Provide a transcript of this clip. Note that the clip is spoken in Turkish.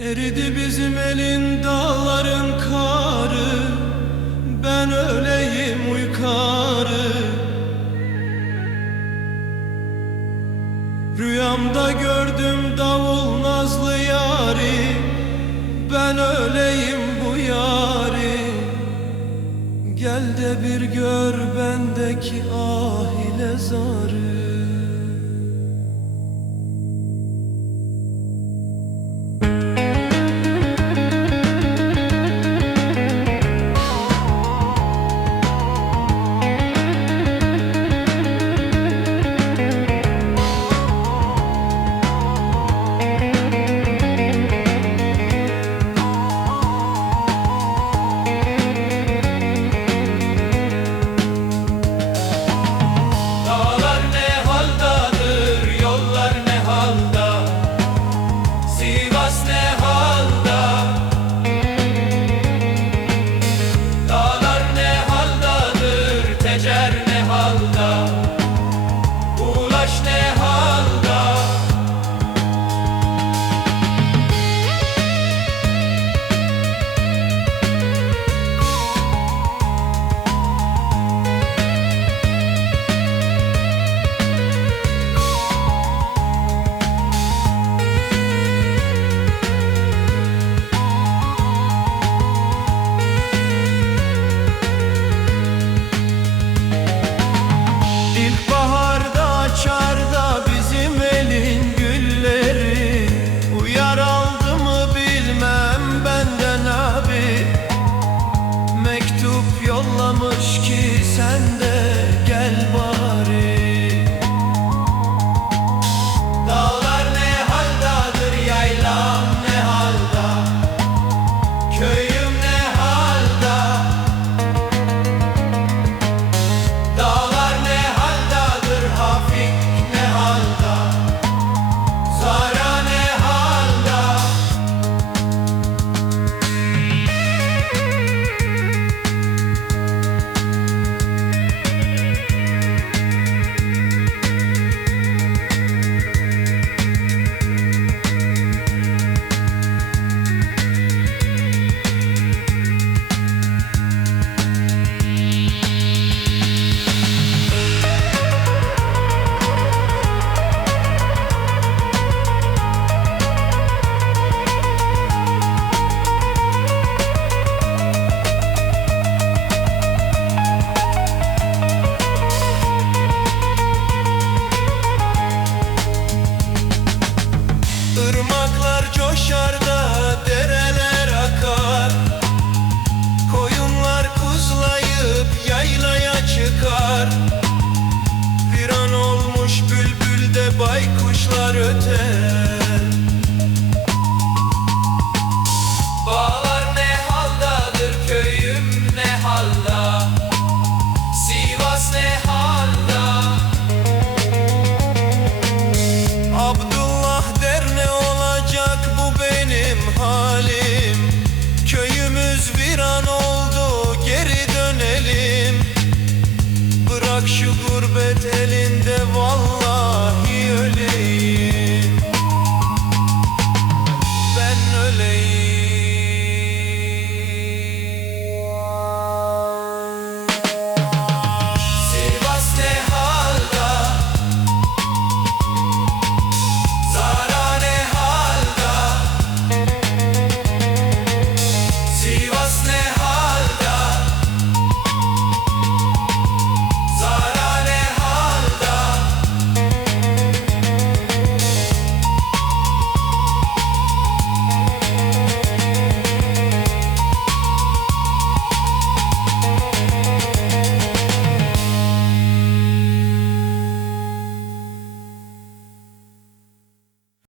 Eridi bizim elin dağların karı Ben öleyim uykarı. Rüyamda gördüm davul nazlı yari Ben öleyim bu yari. Gel de bir gör bendeki ah ile zarı. Kuşlar öter